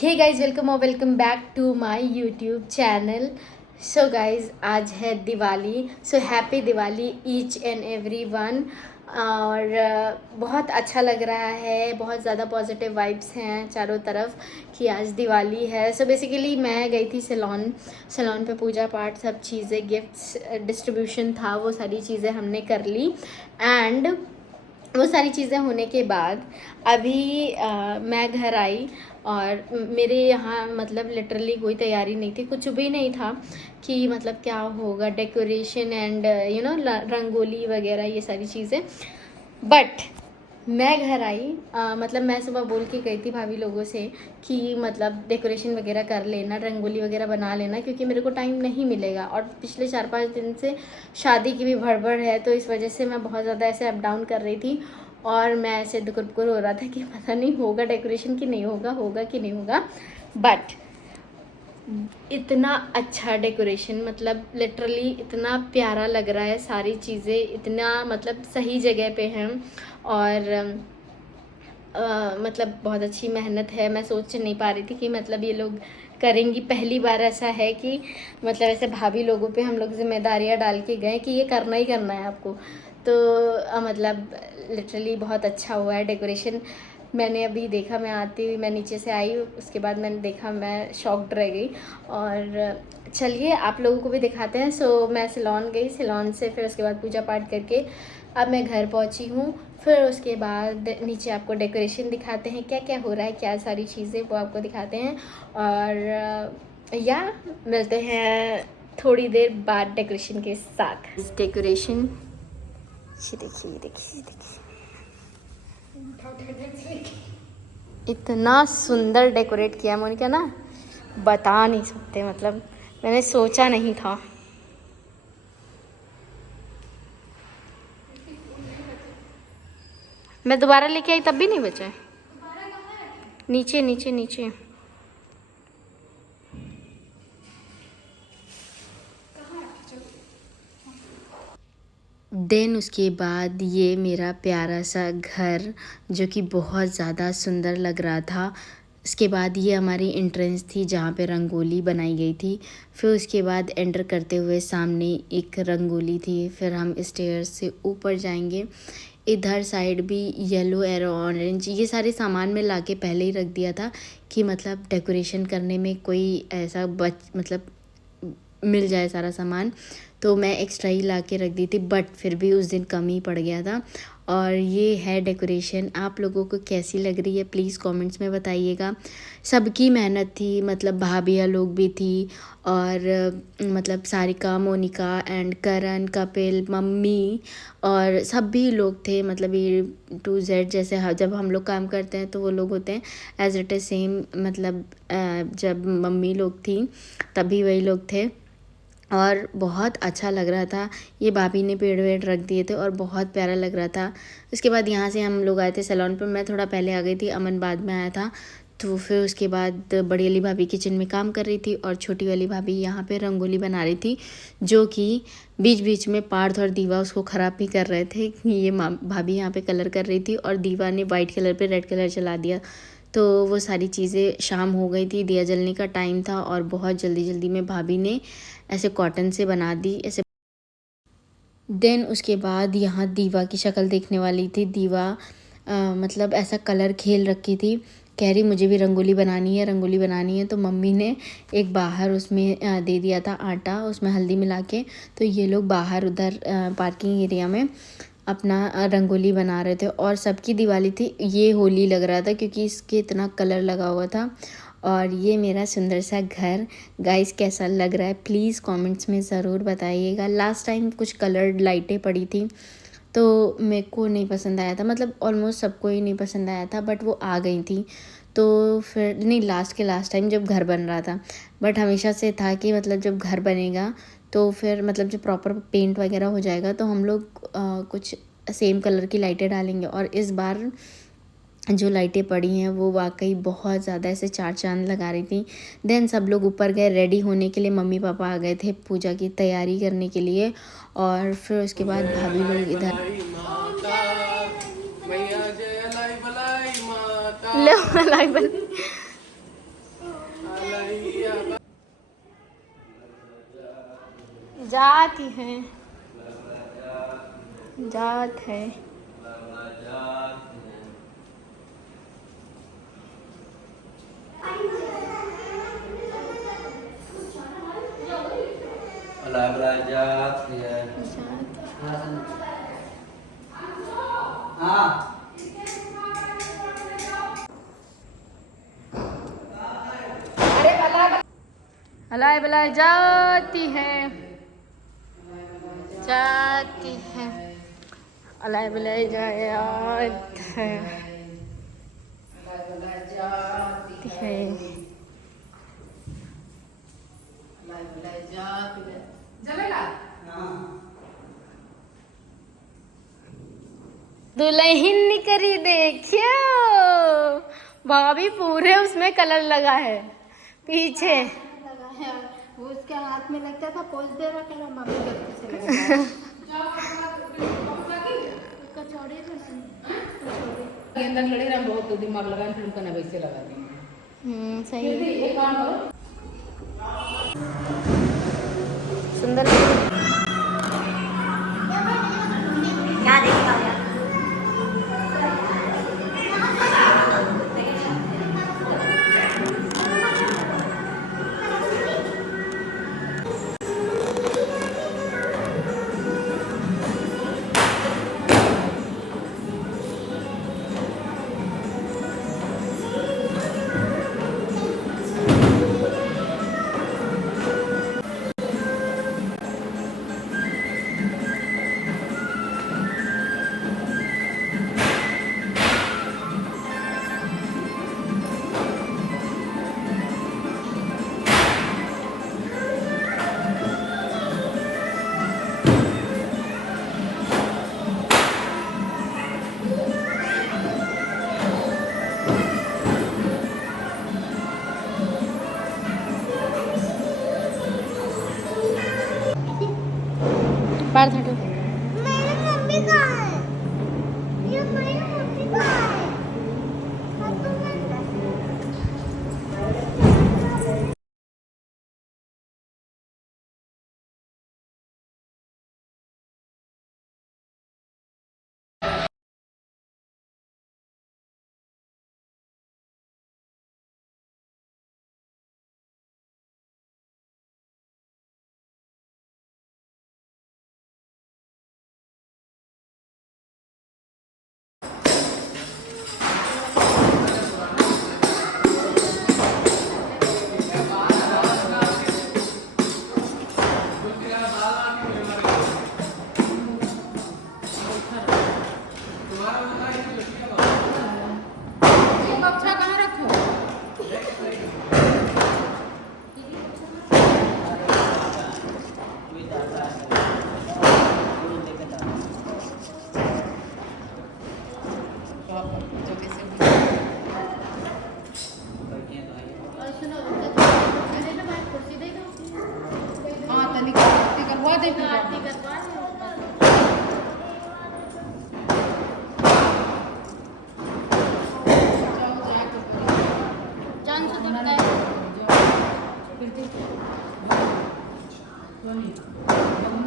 Hey guys, welcome back to my YouTube channel. So guys, आज है Diwali. So happy Diwali each and everyone. और बहुत अच्छा लग रहा है, बहुत ज़्यादा पॉजिटिव वाइब्स हैं चारों तरफ कि आज दिवाली है। सो बेसिकली मैं गई थी सैलॉन पे, पूजा पाठ सब चीज़ें, गिफ्ट्स डिस्ट्रीब्यूशन था, वो सारी चीज़ें हमने कर ली। एंड वो सारी चीज़ें होने के बाद अभी मैं घर आई और मेरे यहाँ मतलब लिटरली कोई तैयारी नहीं थी, कुछ भी नहीं था कि मतलब क्या होगा, डेकोरेशन एंड रंगोली वगैरह ये सारी चीज़ें। बट मैं घर आई, मतलब मैं सुबह बोल के गई थी भाभी लोगों से कि मतलब डेकोरेशन वगैरह कर लेना, रंगोली वगैरह बना लेना, क्योंकि मेरे को टाइम नहीं मिलेगा और पिछले 4-5 दिन से शादी की भी भड़बड़ है, तो इस वजह से मैं बहुत ज़्यादा ऐसे अप डाउन कर रही थी। और मैं ऐसे दुकुर हो रहा था कि पता नहीं होगा डेकोरेशन कि नहीं होगा, होगा कि नहीं होगा। बट इतना अच्छा डेकोरेशन, मतलब लिटरली इतना प्यारा लग रहा है, सारी चीज़ें इतना मतलब सही जगह पे हैं। और मतलब बहुत अच्छी मेहनत है। मैं सोच नहीं पा रही थी कि मतलब ये लोग करेंगी। पहली बार ऐसा है कि मतलब ऐसे भाभी लोगों पे हम लोग जिम्मेदारियां डाल के गए कि ये करना ही करना है आपको। तो मतलब लिटरली बहुत अच्छा हुआ है डेकोरेशन। मैंने अभी देखा, मैं आती हुई मैं नीचे से आई, उसके बाद मैंने देखा, मैं शॉक्ड रह गई। और चलिए आप लोगों को भी दिखाते हैं। सो मैं सैलॉन गई, सैलॉन से फिर उसके बाद पूजा पाठ करके अब मैं घर पहुंची हूँ। फिर उसके बाद नीचे आपको डेकोरेशन दिखाते हैं, क्या क्या हो रहा है, क्या सारी चीज़ें वो आपको दिखाते हैं। और या मिलते हैं थोड़ी देर बाद डेकोरेशन के साथ। डेकोरेशन ये देखिए, ये देखिए, ये देखिए, इतना सुंदर डेकोरेट किया मोनिका ना, बता नहीं सकते, मतलब मैंने सोचा नहीं था। मैं दोबारा लेके आई तब भी नहीं बचा है। नीचे नीचे नीचे। देन उसके बाद ये मेरा प्यारा सा घर जो कि बहुत ज़्यादा सुंदर लग रहा था। इसके बाद ये हमारी एंट्रेंस थी जहाँ पे रंगोली बनाई गई थी। फिर उसके बाद एंटर करते हुए सामने एक रंगोली थी। फिर हम स्टेयर्स से ऊपर जाएंगे। इधर साइड भी येलो और ऑरेंज ये सारे सामान में लाके पहले ही रख दिया था कि मतलब डेकोरेशन करने में कोई ऐसा मतलब मिल जाए सारा सामान, तो मैं एक्स्ट्रा ही ला के रख दी थी। बट फिर भी उस दिन कम ही पड़ गया था। और ये है डेकोरेशन। आप लोगों को कैसी लग रही है प्लीज़ कमेंट्स में बताइएगा। सबकी मेहनत थी, मतलब भाभियाँ लोग भी थी और मतलब सारिका, मोनिका एंड करण, कपिल, मम्मी और सभी लोग थे। मतलब ये टू जेड जैसे जब हम लोग काम करते हैं तो वो लोग होते हैं, एज इट इज़ सेम। मतलब जब मम्मी लोग थी तभी वही लोग थे और बहुत अच्छा लग रहा था। ये भाभी ने पेड़ वेड़ रख दिए थे और बहुत प्यारा लग रहा था। उसके बाद यहाँ से हम लोग आए थे सैलून पर। मैं थोड़ा पहले आ गई थी, अमन बाद में आया था। तो फिर उसके बाद बड़ी वाली भाभी किचन में काम कर रही थी और छोटी वाली भाभी यहाँ पे रंगोली बना रही थी, जो कि बीच बीच में पार्थ और दीवा उसको ख़राब भी कर रहे थे। ये भाभी यहाँ पे कलर कर रही थी और दीवा ने वाइट कलर पे रेड कलर चला दिया। तो वो सारी चीज़ें, शाम हो गई थी, दिया जलने का टाइम था और बहुत जल्दी जल्दी में भाभी ने ऐसे कॉटन से बना दी ऐसे। देन उसके बाद यहाँ दीवा की शक्ल देखने वाली थी। दीवा मतलब ऐसा कलर खेल रखी थी, कह रही मुझे भी रंगोली बनानी है, रंगोली बनानी है। तो मम्मी ने एक बाहर उसमें दे दिया था आटा, उसमें हल्दी मिला के। तो ये लोग बाहर उधर पार्किंग एरिया में अपना रंगोली बना रहे थे और सबकी दिवाली थी। ये होली लग रहा था क्योंकि इसके इतना कलर लगा हुआ था। और ये मेरा सुंदर सा घर गाइस कैसा लग रहा है प्लीज़ कमेंट्स में ज़रूर बताइएगा। लास्ट टाइम कुछ कलर्ड लाइटें पड़ी थी तो मेरे को नहीं पसंद आया था, मतलब ऑलमोस्ट सबको ही नहीं पसंद आया था, बट वो आ गई थी। तो फिर नहीं, लास्ट टाइम जब घर बन रहा था। बट हमेशा से था कि मतलब जब घर बनेगा तो फिर मतलब जब प्रॉपर पेंट वगैरह हो जाएगा तो हम लोग कुछ सेम कलर की लाइटें डालेंगे। और इस बार जो लाइटें पड़ी हैं वो वाकई बहुत ज़्यादा ऐसे चार चांद लगा रही थी। देन सब लोग ऊपर गए रेडी होने के लिए, मम्मी पापा आ गए थे पूजा की तैयारी करने के लिए। और फिर उसके बाद भाभी लोग इधर लो लाइव जाती है, जात है। जात है। हाँ। अलाय बलाय जाती है, जाती है, अलाय बलाय जात है, है। दुल्हन करी देखियो, भाभी पूरे उसमें कलर लगा है पीछे। वो उसके हाथ में लगता था, पोज दे रहा था, मम्मी गलती से लगा। कचौड़ी के अंदर लड़े रहा, बहुत दिमाग लगा, फिर उनका ना वैसे लगा दी। सही है। एक काम करो, सुंदर क्या देखा यार। बाहर हटो। मेरी मम्मी कहाँ है? ये मेरी मम्मी कहाँ है? हाँ, तो मैं कक्षा कहाँ रखूं? हाँ, तनिक आरती करवा दे।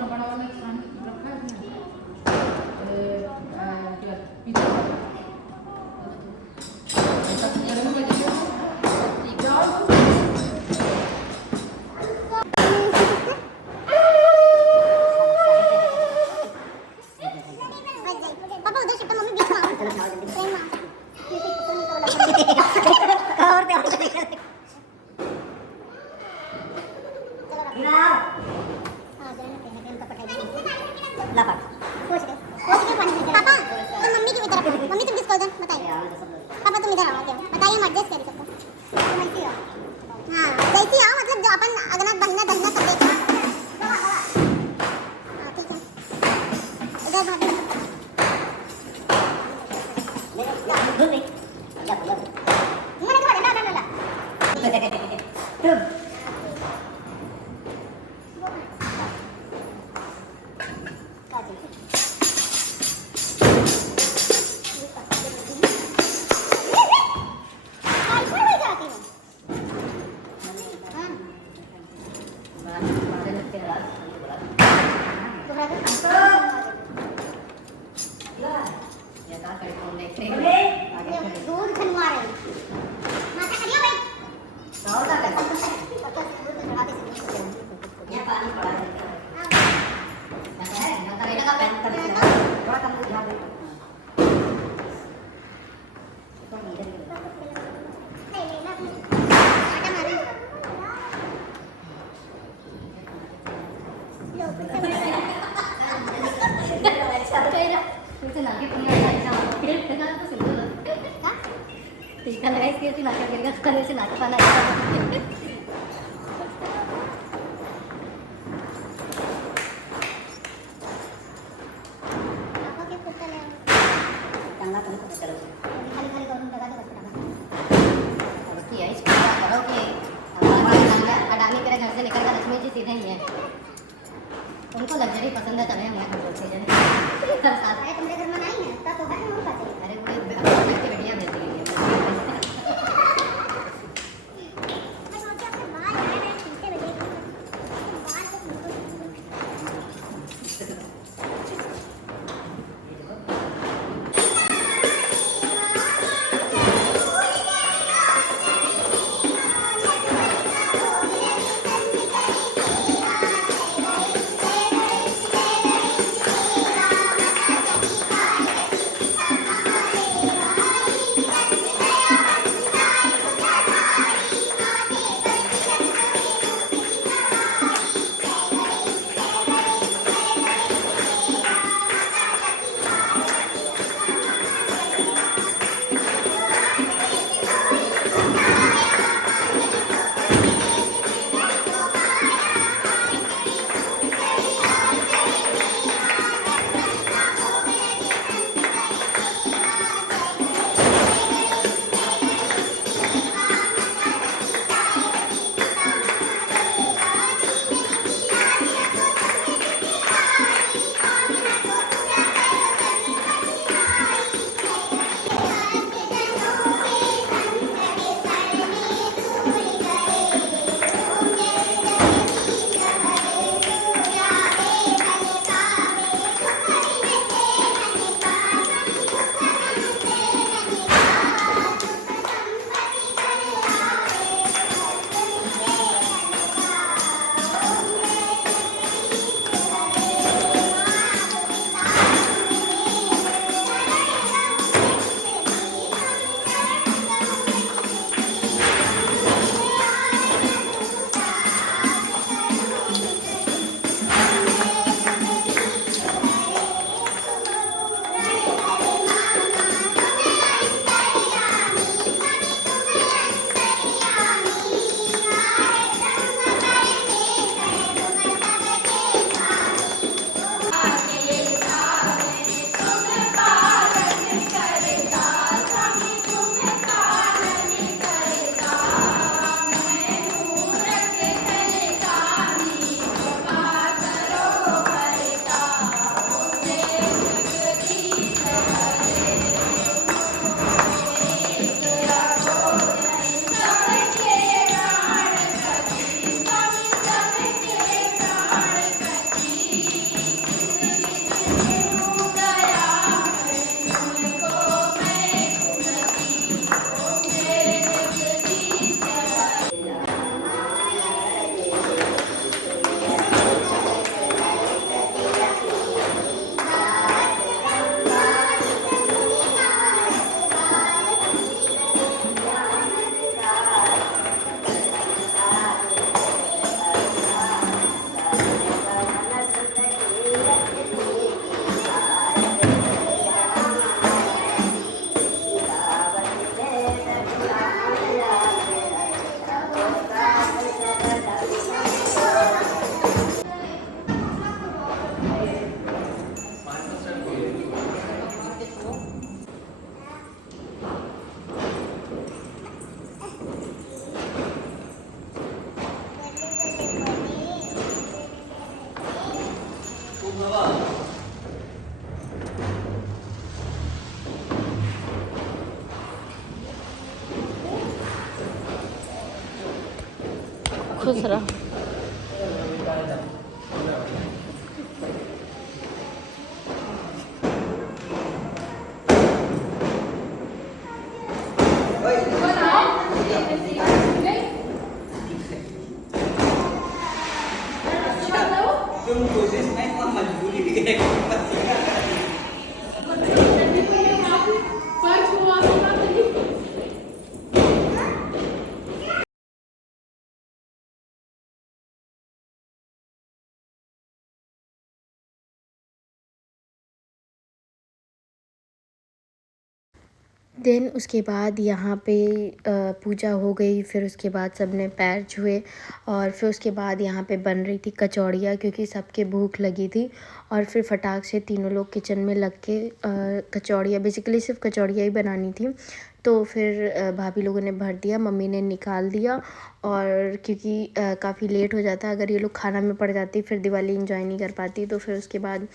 बड़ा वाला स्थान रखा है उसने। क्या पीछे पापा उधर शिफ्ट, मम्मी बीच में आओ। और दे पापा तुम मम्मी की तरफ, मम्मी तुम किसको, उधर बताइए। पापा तुम इधर आओ, बताइए, हम एडजस्ट करें सबको। हाँ जैसी आओ, मतलब जो अपन अगना बहना दहना सब देख। हाँ ठीक है, इधर भाभी मैंने तो बोला ना ती नाटक करेगा खाने से नाटक पाना है पापा के कुत्ता ले आओ. चांगला पण खूप करत खाली खाली करून टाका ते बस टाका. अब की है इसको क्या करो कि हमारा अडानी तेरे घर से निकल कर लक्ष्मी जी सीधे ही है उनको लग्जरी पसंद है तभी हमें बोलते हैं अरे तुमरे घर में नहीं है तब तो है ना पापा से. अरे वो एक बढ़िया भेज देंगे मैं सोचा आपके बाल आए हैं खींचे बजे बाल तो बिल्कुल खुश रहो. तुम कोशिश नहीं मजबूरी भी देन उसके बाद यहाँ पे पूजा हो गई। फिर उसके बाद सब ने पैर छुए और फिर उसके बाद यहाँ पे बन रही थी कचौड़ियाँ, क्योंकि सबके भूख लगी थी। और फिर फटाक से तीनों लोग किचन में लग के कचौड़ियाँ, बेसिकली सिर्फ कचौड़ियाँ ही बनानी थी। तो फिर भाभी लोगों ने भर दिया, मम्मी ने निकाल दिया। और क्योंकि काफ़ी लेट हो जाता, अगर ये लोग खाना में पड़ जाती फिर दिवाली इंजॉय नहीं कर पाती। तो फिर उसके बाद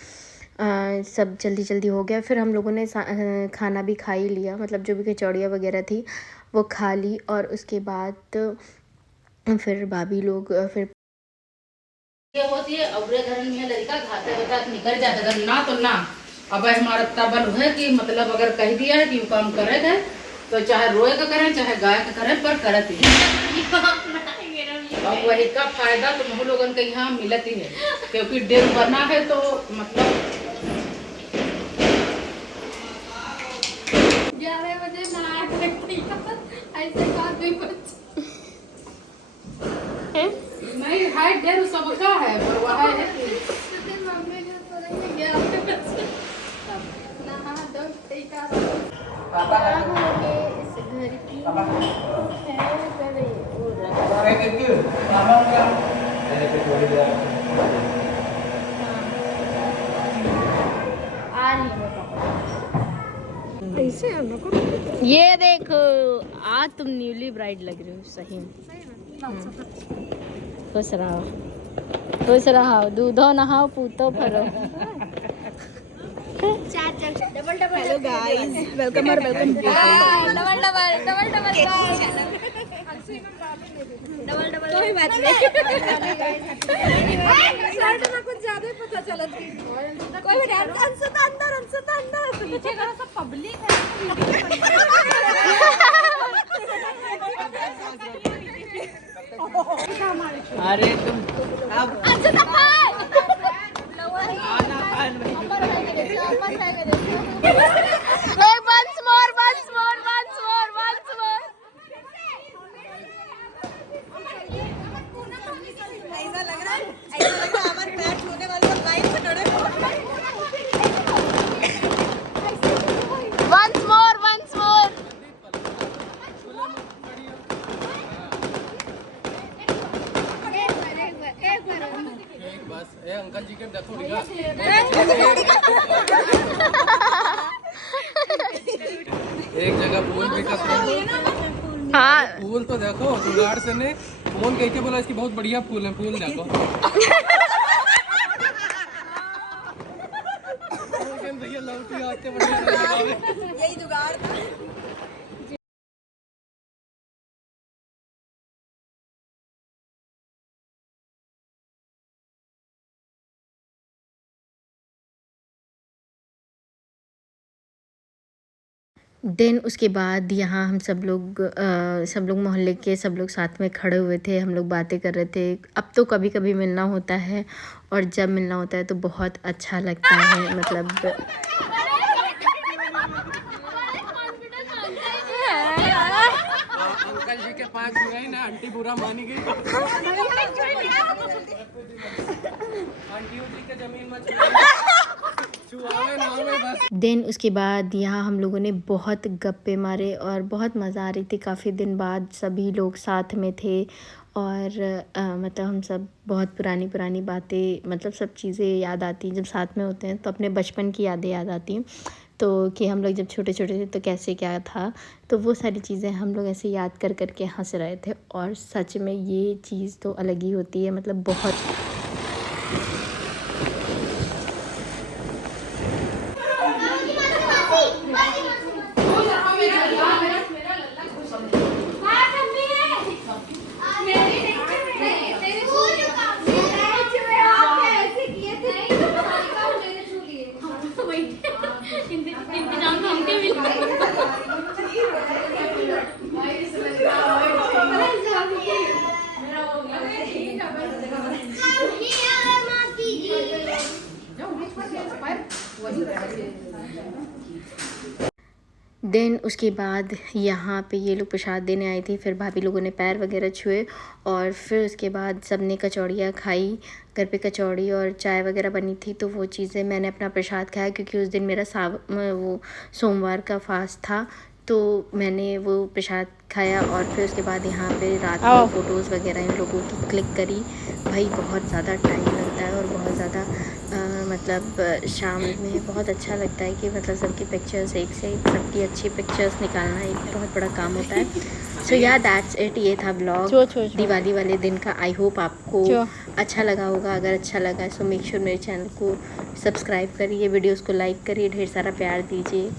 सब जल्दी जल्दी हो गया। फिर हम लोगों ने खाना भी खा ही लिया, मतलब जो भी कचौड़ियाँ वगैरह थी वो खा ली। और उसके बाद फिर भाभी लोग फिर ये होती है अबरे घर में लड़का खाते होता निकल जाता, अगर ना तो ना। अब हमारा तबल है कि मतलब अगर कह दिया है कि काम करे गए तो चाहे रोए का करें चाहे गाय का करें, पर करत ही। अब वही का फायदा तो हम लोगों के यहाँ मिलत ही है, क्योंकि डेर बना है तो मतलब 11 बजे नहा ऐसे नहीं है, डेर सबका है, पर वह है ये देखो आज तुम न्यूली ब्राइड लग रही हो, सही में। खुश रहो, दूधो नहाओ पूतो फरो। हेलो गाइस, वेलकम और वेलकम डबल कोई बात नहीं। कुछ ज्यादा पता चला कोई भी अंदर पीछे करो, सब पब्लिक है। अरे तुम अब ऐसा लग रहा है हमारे पैर छूने वाले लोग लाइन से खड़े हो। once more बस ए अंकल जी के देखो एक जगह फूल भी हाँ फूल तो देखो जुगाड़ से ने फोन कह के बोला इसकी बहुत बढ़िया फूल है, फूल देखो। भैया लौटी आके बढ़िया यही जुगाड़ था। देन उसके बाद यहाँ हम सब लोग मोहल्ले के सब लोग साथ में खड़े हुए थे, हम लोग बातें कर रहे थे। अब तो कभी कभी मिलना होता है और जब मिलना होता है तो बहुत अच्छा लगता है। मतलब अंकल जी के पास गई ना, आंटी बुरा मानी गई। आंटी जी के जमीन में देन उसके बाद यहाँ हम लोगों ने बहुत गप्पे मारे और बहुत मज़ा आ रही थी। काफ़ी दिन बाद सभी लोग साथ में थे और मतलब हम सब बहुत पुरानी बातें, मतलब सब चीज़ें याद आती हैं जब साथ में होते हैं, तो अपने बचपन की यादें याद आती हैं। तो कि हम लोग जब छोटे छोटे थे तो कैसे क्या था, तो वो सारी चीज़ें हम लोग ऐसे याद कर के हंस रहे थे। और सच में ये चीज़ तो अलग ही होती है, मतलब बहुत। देन उसके बाद यहाँ पे ये लोग प्रसाद देने आई थी, फिर भाभी लोगों ने पैर वगैरह छुए और फिर उसके बाद सब ने कचौड़ियाँ खाई। घर पे कचौड़ी और चाय वगैरह बनी थी, तो वो चीज़ें मैंने अपना प्रसाद खाया, क्योंकि उस दिन मेरा वो सोमवार का फास्ट था। तो मैंने वो प्रसाद खाया और फिर उसके बाद यहाँ पे रात में फ़ोटोज़ वगैरह इन लोगों की क्लिक करी। भाई बहुत ज़्यादा टाइम लगता है और बहुत ज़्यादा मतलब शाम में बहुत अच्छा लगता है कि मतलब सबकी पिक्चर्स एक से एक सबकी अच्छी पिक्चर्स निकालना एक बहुत बड़ा काम होता है। सो या दैट्स इट, ये था ब्लॉग दिवाली वाले दिन का। आई होप आपको अच्छा लगा होगा। अगर अच्छा लगा सो मेक श्योर मेरे चैनल को सब्सक्राइब करिए, वीडियोस को लाइक करिए, ढेर सारा प्यार दीजिए।